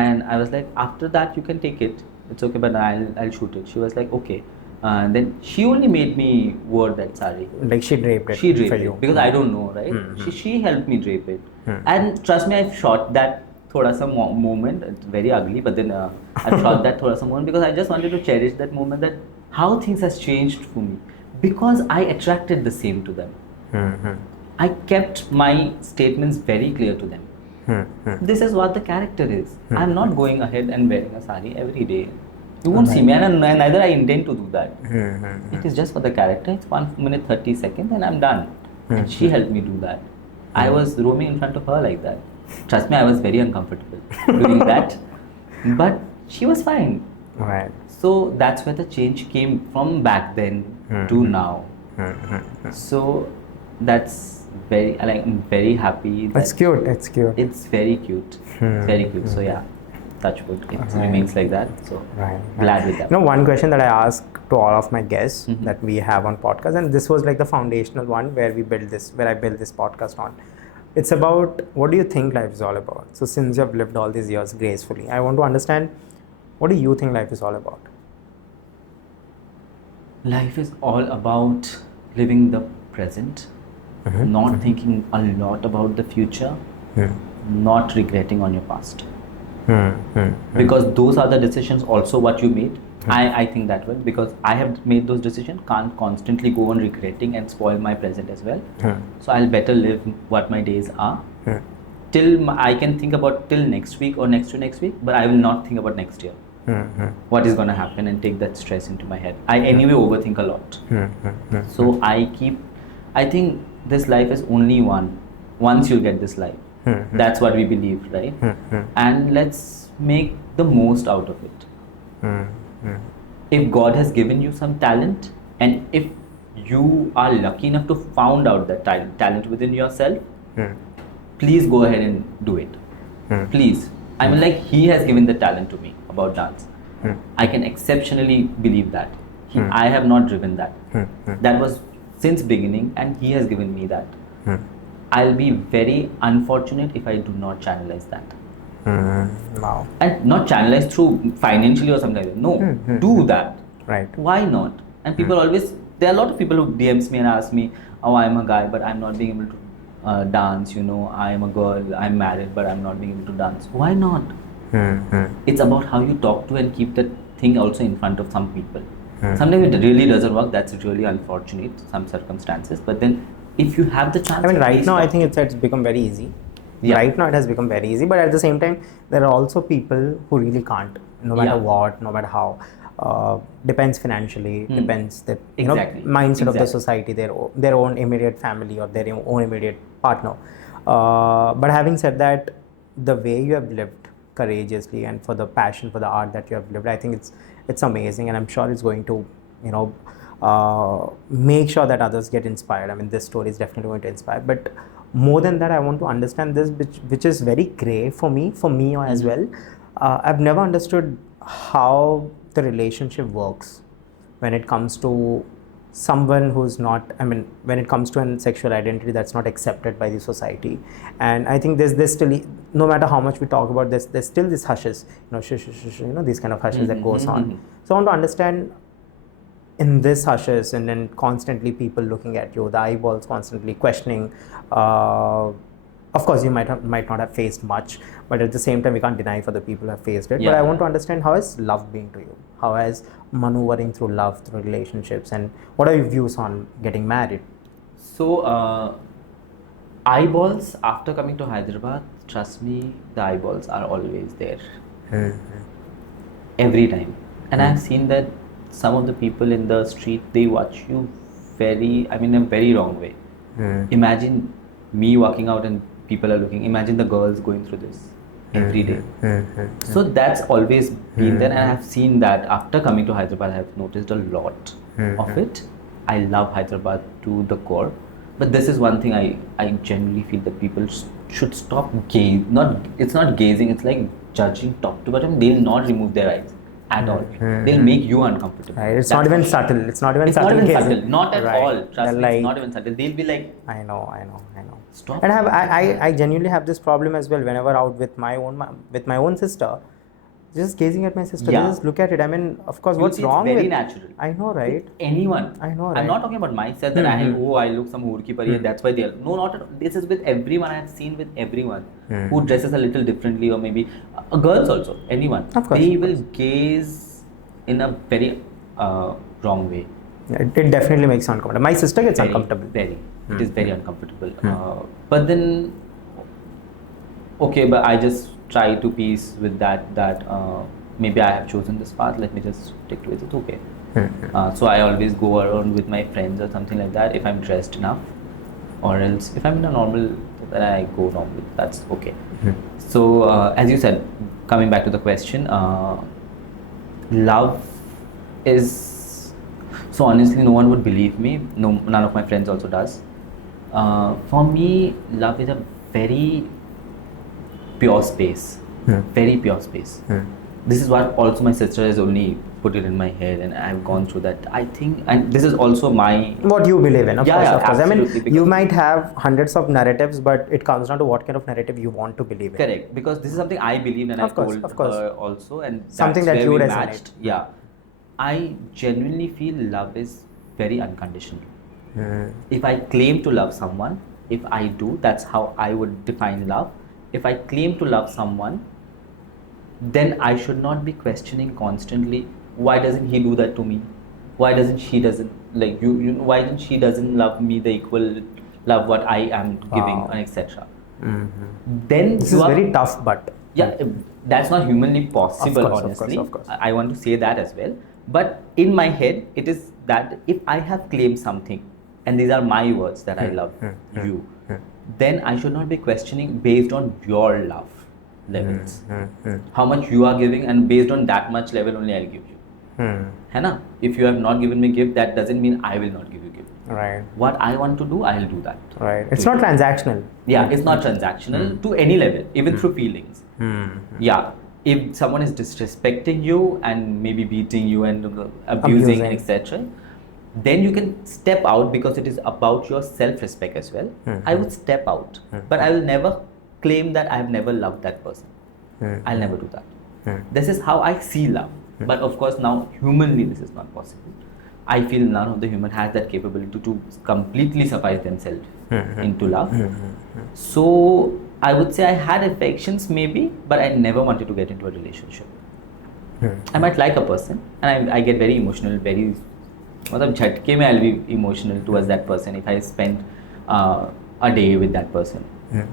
and I was like, after that you can take it. It's okay, but I'll shoot it. She was like, okay. And then she only made me wear that sari. Like she draped it She draped for it you. because I don't know, right? She helped me drape it, and trust me, I've shot that thoda sa moment. It's very ugly, but then I've shot that thoda sa moment because I just wanted to cherish that moment. That how things has changed for me because I attracted the same to them. I kept my statements very clear to them. This is what the character is. I'm not going ahead and wearing a sari every day. You won't see me, and neither I intend to do that. It is just for the character. It's 1 minute 30 seconds, and I'm done. And she helped me do that. I was roaming in front of her like that. Trust me, I was very uncomfortable doing that, but she was fine. Right. So that's where the change came from back then to now. So that's I'm very happy. It's cute. It's cute. It's very cute. It's very cute. So yeah, touch wood. It remains like that. So Right. glad with that. You know, one question that I ask to all of my guests that we have on podcast, and this was like the foundational one where I built this podcast on. It's about what do you think life is all about? So since you've lived all these years gracefully, I want to understand what do you think life is all about? Life is all about living the present, not thinking a lot about the future, not regretting on your past. Because those are the decisions also what you made. I think that way because I have made those decisions, can't constantly go on regretting and spoil my present as well. So I'll better live what my days are. I can think about till next week or next to next week, but I will not think about next year. What is going to happen and take that stress into my head. I anyway overthink a lot. So I think this life is only one. Once you'll get this life. That's what we believe, right? And let's make the most out of it. If God has given you some talent, and if you are lucky enough to found out that talent within yourself, please go ahead and do it. Please. I mean, like, He has given the talent to me about dance. I can exceptionally believe that. I have not driven that. That was since beginning, and He has given me that. I'll be very unfortunate if I do not channelize that. Wow. And not channelize through financially or something like that. No, do that. Right. Why not? And people there are a lot of people who DMs me and ask me, oh, I'm a guy, but I'm not being able to dance, I'm a girl, I'm married, but I'm not being able to dance. Why not? It's about how you talk to and keep that thing also in front of some people. Sometimes it really doesn't work. That's really unfortunate, some circumstances. But then if you have the chance, I mean, right please now I talk. think it's become very easy. Yeah. Right now it has become very easy, but at the same time, there are also people who really can't, no matter Yeah. what, no matter how. Depends financially, depends the Exactly. mindset of the Exactly. society, their own immediate family or their own immediate partner. But having said that, the way you have lived courageously and for the passion for the art that you have lived, I think it's amazing, and I'm sure it's going to make sure that others get inspired. I mean, this story is definitely going to inspire. But more than that, I want to understand this, which is very gray for me as well. I've never understood how the relationship works when it comes to someone who's not, I mean, when it comes to a sexual identity that's not accepted by the society. And I think there's still, no matter how much we talk about this, there's still this hushes, shush, shush, shush, these kind of hushes that goes on. So I want to understand, in this hushes and then constantly people looking at you, the eyeballs constantly questioning. Of course, you might not have faced much, but at the same time, we can't deny for the people who have faced it. But I want to understand, how has love been to you? How has maneuvering through love, through relationships, and what are your views on getting married? So, eyeballs, after coming to Hyderabad, trust me, the eyeballs are always there. Every time. And I've seen that some of the people in the street, they watch you in a very wrong way. Imagine me walking out and people are looking. Imagine the girls going through this every day. So that's always been there, and I have seen that after coming to Hyderabad, I have noticed a lot of it. I love Hyderabad to the core, but this is one thing I genuinely feel that people should stop it's not gazing, it's like judging top to bottom. They'll not remove their eyes at all. They'll make you uncomfortable. Right. It's not even subtle. It's not even It's subtle. not even gazing. subtle. Not at Right. all. Trust They're me, like, it's not even subtle. They'll be like, I know. stop. And I genuinely have this problem as well. Whenever out with my own sister, just gazing at my sister, Yeah. just look at it. I mean, of course, You what's see, wrong it's very with? natural. I know, right? Anyone. I know, I'm right? not talking about myself that I look some hurki pari and that's why they are. No, not at all. This is with everyone. I have seen with everyone who dresses a little differently, or maybe girls also. Anyone. Of course, They of will gaze in a very wrong way. It definitely makes you uncomfortable. My sister gets uncomfortable. Very. It is very uncomfortable. But then, okay, but I just try to peace with that maybe I have chosen this path, let me just stick to it. It's okay. So I always go around with my friends or something like that if I'm dressed enough, or else if I'm in a normal, then I go normal. That's okay. So as you said, coming back to the question, love is, so honestly, no one would believe me. No, none of my friends also does. For me, love is a very pure space. Very pure space. This is what also my sister has only put it in my head, and I've gone through that. I think, and this is also my, What you believe in, of course. I mean, absolutely, you might have hundreds of narratives, but it comes down to what kind of narrative you want to believe in. correct, because this is something I believed, and I told her also, and that's something that where you we resonate. matched. Yeah, I genuinely feel love is very unconditional. If I claim to love someone, if I do, that's how I would define love. If I claim to love someone, then I should not be questioning constantly, why doesn't he do that to me? Why doesn't she doesn't like why doesn't she doesn't love me the equal love what I am giving, and etc. Then This is very tough, but yeah, that's not humanly possible, honestly. Of course. I want to say that as well. But in my head, it is that if I have claimed something, and these are my words that I love you, then I should not be questioning based on your love levels. How much you are giving, and based on that much level only I'll give you. है ना? If you have not given me gift, that doesn't mean I will not give you gift. Right. What I want to do, I'll do that. Right. It's not transactional. Yeah, it's not transactional to any level, even through feelings. Yeah, if someone is disrespecting you and maybe beating you and abusing. etc., then you can step out, because it is about your self-respect as well. I would step out, but I will never claim that I have never loved that person. I'll never do that. This is how I see love. But of course, now humanly this is not possible. I feel none of the human has that capability to completely suffice themselves into love. So I would say I had affections maybe, but I never wanted to get into a relationship. I might like a person, and I get very emotional, very. मतलब झटके में I'll be emotional towards that person if I spend a day with that person.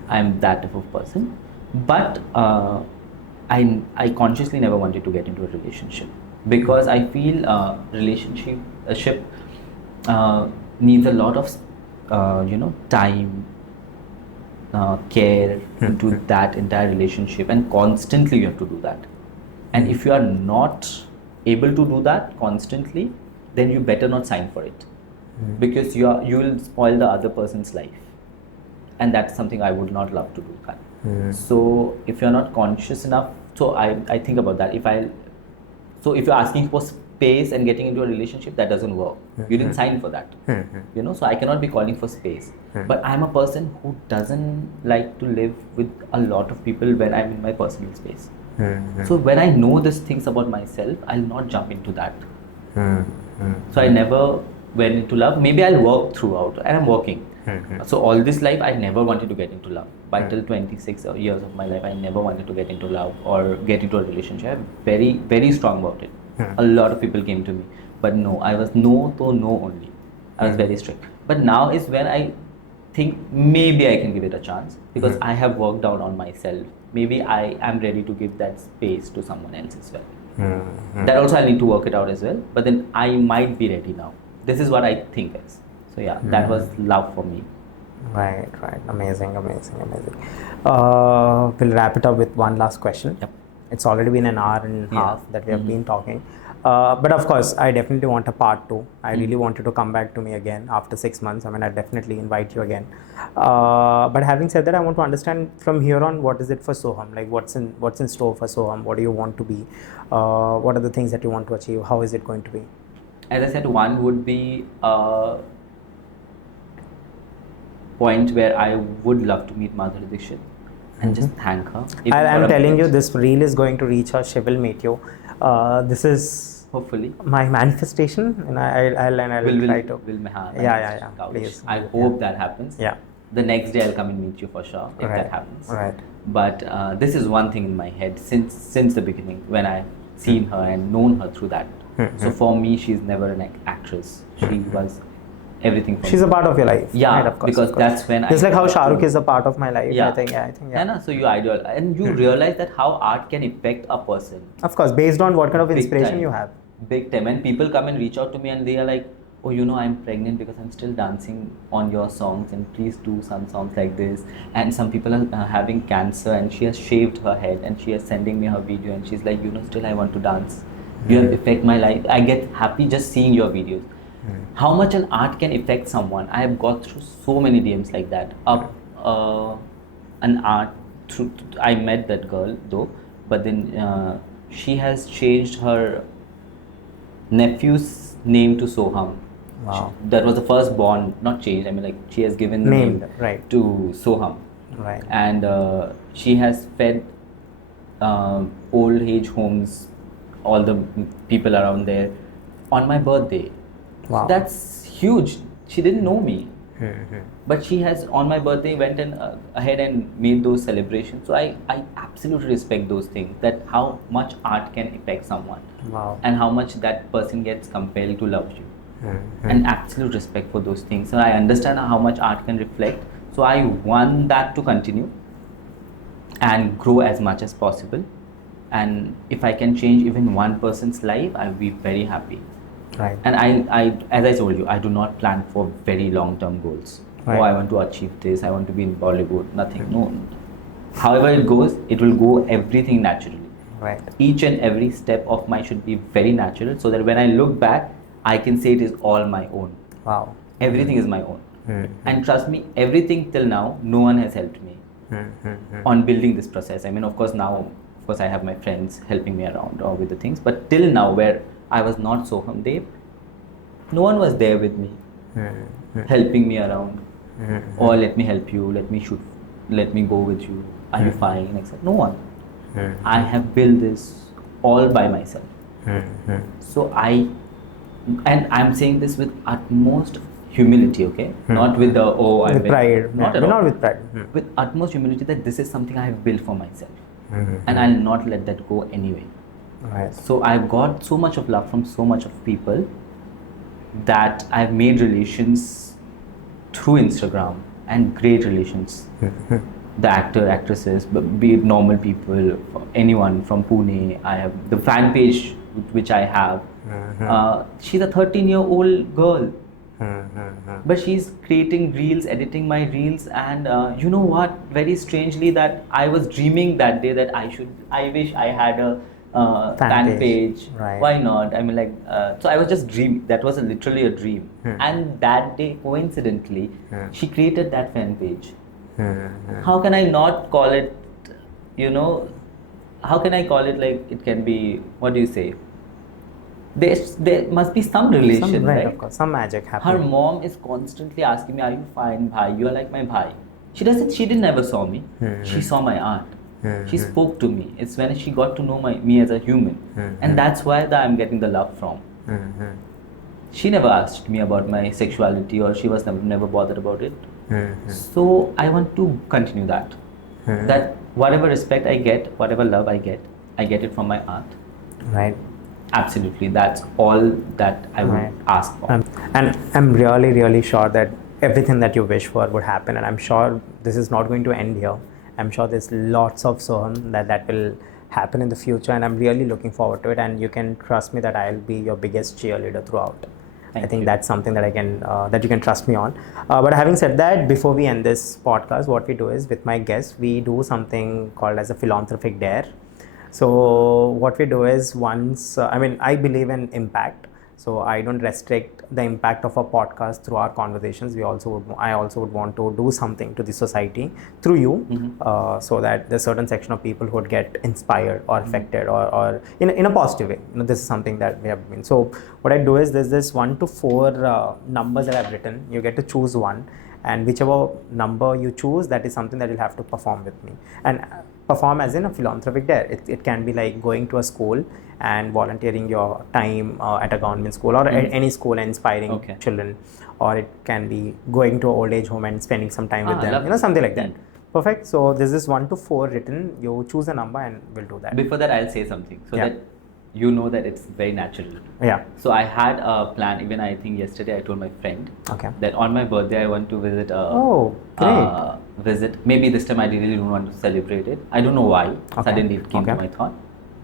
I'm that type of person, but I consciously never wanted to get into a relationship because I feel relationship needs a lot of time, care into that entire relationship, and constantly you have to do that. And if you are not able to do that constantly, then you better not sign for it, because you will spoil the other person's life, and that's something I would not love to do that. So if you're not conscious enough, so I think about that. So if you're asking for space and getting into a relationship, that doesn't work. You didn't sign for that. So I cannot be calling for space. But I'm a person who doesn't like to live with a lot of people when I'm in my personal space. So when I know these things about myself, I'll not jump into that. So I never went into love. Maybe I'll work throughout, and I'm working. So all this life, I never wanted to get into love. By till 26 years of my life, I never wanted to get into love or get into a relationship. I'm very, very strong about it. A lot of people came to me, but no, I was no to no only. I was very strict. But now is when I think maybe I can give it a chance, because I have worked out on myself. Maybe I am ready to give that space to someone else as well. That also I need to work it out as well. But then I might be ready now. This is what I think is. So yeah, that was love for me. Right. Amazing. We'll wrap it up with one last question. Yep. It's already been an hour and a half that we have been talking. But of course, I definitely want a part 2. I really want you to come back to me again after 6 months. I mean, I definitely invite you again. But having said that, I want to understand from here on, what is it for Sohum? Like, what's in store for Sohum? What do you want to be? What are the things that you want to achieve? How is it going to be? As I said, one would be a point where I would love to meet Madhuri Dixit and just thank her. I'm telling you, this reel is going to reach her. She will meet you. This is hopefully my manifestation, and I'll try to. Yeah. Please. I hope that happens. Yeah. The next day I'll come and meet you for sure if that happens. Right. But this is one thing in my head since the beginning, when I've seen her and known her through that. So for me, she's never an actress. She was everything for me. She's a part of your life. Yeah, right, of course, because that's when it's like how Shah Rukh is a part of my life. Yeah. I think. Yeah, so you ideal, and you realize that how art can affect a person. Of course, based on what kind of inspiration you have. Big time. And people come and reach out to me and they are like, oh, I'm pregnant because I'm still dancing on your songs, and please do some songs like this. And some people are having cancer and she has shaved her head and she is sending me her video and she's like, still I want to dance. You have affected my life. I get happy just seeing your videos. How much an art can affect someone. I have got through so many DMs like that. An art, I met that girl though, but then she has changed her nephew's name to Sohum. Wow. That was the first born, not changed. I mean, like, she has given the name right to Sohum. Right. And she has fed old age homes, all the people around there, on my birthday. Wow. So that's huge. She didn't know me. But she has, on my birthday, went and ahead and made those celebrations. So I absolutely respect those things, that how much art can affect someone. Wow. And how much that person gets compelled to love you. And absolute respect for those things. So I understand how much art can reflect. So I want that to continue and grow as much as possible. And if I can change even one person's life, I'll be very happy. Right. And I as I told you, I do not plan for very long-term goals. Right. Oh, I want to achieve this, I want to be in Bollywood, nothing. No. However it goes, it will go everything naturally. Right. Each and every step of mine should be very natural, so that when I look back, I can say it is all my own. Wow. Everything is my own. And trust me, everything till now, no one has helped me on building this process. I mean, of course, I have my friends helping me around or with the things, but till now, where I was not Sohum Deb, no one was there with me, helping me around, or let me help you, let me shoot, let me go with you, are you fine, etc. No one. I have built this all by myself. So I'm saying this with utmost humility, okay? Not with the with pride. not at all. Not with pride. With utmost humility that this is something I have built for myself, Mm-hmm. and I'll not let that go anyway. Right. So I've got so much of love from so much of people that I've made relations through Instagram, and great relations. The actor, actresses, be it normal people, anyone from Pune. I have the fan page which I have. She's a 13-year-old girl, but she's creating reels, editing my reels, and you know what? Very strangely, that I was dreaming that day that I wish I had a fan page. Right. Why not? I mean, like, so I was just dreaming. That was literally a dream. And that day, coincidentally, she created that fan page. How can I not call it, you know, how can I call it like it can be, what do you say? There must be some relation, right? Of course, some magic happening. Her mom is constantly asking me, "Are you fine, bhai? You are like my bhai." She didn't ever saw me. She saw my art. She spoke to me. It's when she got to know me as a human, and that's why I'm getting the love from. She never asked me about my sexuality, or she was never bothered about it. So I want to continue that. That whatever respect I get, whatever love I get it from my art. Right. Absolutely, that's all that I would ask for. And I'm really, really sure that everything that you wish for would happen, and I'm sure this is not going to end here. I'm sure there's lots of Sohum that will happen in the future, and I'm really looking forward to it, and you can trust me that I'll be your biggest cheerleader throughout. I think that's something that I can that you can trust me on. But having said that, before we end this podcast, what we do is, with my guests, we do something called as a philanthropic dare. So what we do is, once I believe in impact, so I don't restrict the impact of a podcast through our conversations. I also would want to do something to the society through you, so that there's a certain section of people who would get inspired or affected, or in a positive way. This is something that we have been. So what I do is, there's this 1 to 4 numbers that I've written. You get to choose one, and whichever number you choose, that is something that you'll have to perform with me. And perform as in a philanthropic dare. It can be like going to a school and volunteering your time at a government school, or any school, and inspiring children, or it can be going to an old age home and spending some time with them, something like that. Perfect. So this is 1 to 4 written. You choose a number and we'll do that. Before that, I'll say something so that you know that it's very natural. Yeah. So I had a plan. Even I think yesterday I told my friend that on my birthday I want to visit visit. Maybe this time I really don't want to celebrate it. I don't know why. Suddenly it came to my thought.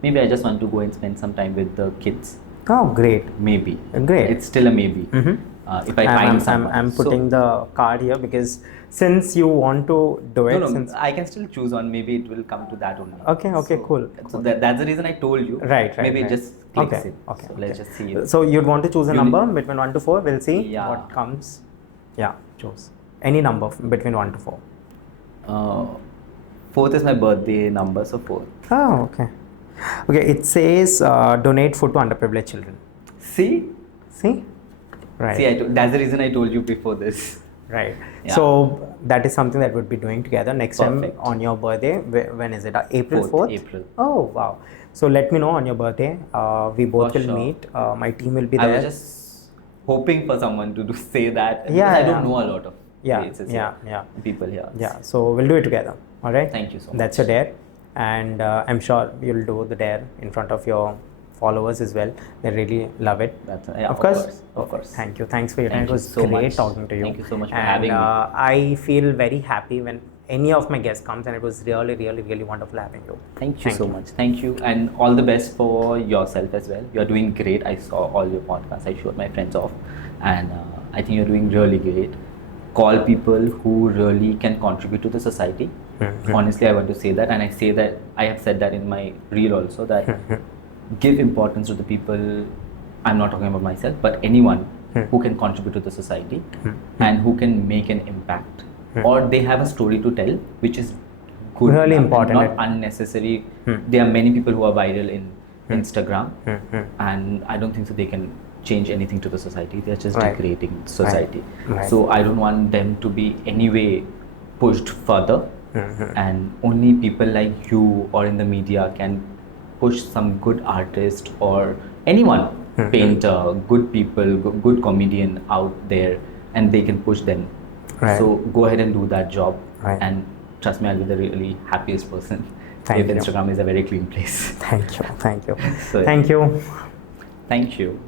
Maybe I just want to go and spend some time with the kids. Oh, great. Maybe. Great. It's still a maybe. If I find someone. I'm putting the card here, because since you want to do it. No, I can still choose on. Maybe it will come to that only. Okay, cool. So that's the reason I told you. Right. Maybe it just clicks in. Okay. So let's just see. So you'd want to choose a number between 1 to 4. We'll see what comes. Yeah, choose any number between 1 to 4. 4th is my birthday number, so 4th. Oh, okay. Okay, it says donate food to underprivileged children. See? Right. See, that's the reason I told you before this. Right. Yeah. So that is something that we'll be doing together next time on your birthday. When is it? April 4th? April. Oh, wow. So let me know on your birthday. We both will meet. My team will be there. I was just hoping for someone to say that. I don't know a lot of places people here. Yeah. So we'll do it together. All right. Thank you so much. That's a dare. And I'm sure you'll do the dare in front of your followers as well. They really love it. Of course. Thank you. Thanks for your time. It was so great talking to you. Thank you so much for having me. I feel very happy when any of my guests comes, and it was really, really, really wonderful having you. Thank you so much. Thank you, and all the best for yourself as well. You're doing great. I saw all your podcasts. I showed my friends off, and I think you're doing really great. Call people who really can contribute to the society. Honestly, I want to say that, and I say that, I have said that in my reel also, that give importance to the people. I'm not talking about myself, but anyone who can contribute to the society and who can make an impact, or they have a story to tell, which is good, really important, not unnecessary. There are many people who are viral in Instagram, and I don't think so they can change anything to the society. They're just degrading society. So I don't want them to be anyway pushed further, and only people like you or in the media can push some good artist or anyone, painter, good people, good comedian out there, and they can push them. Right. So go ahead and do that job, Right. and trust me, I'll be the really happiest person Thank if you. Instagram is a very clean place. Thank you. Thank you. So, Thank you. Thank you.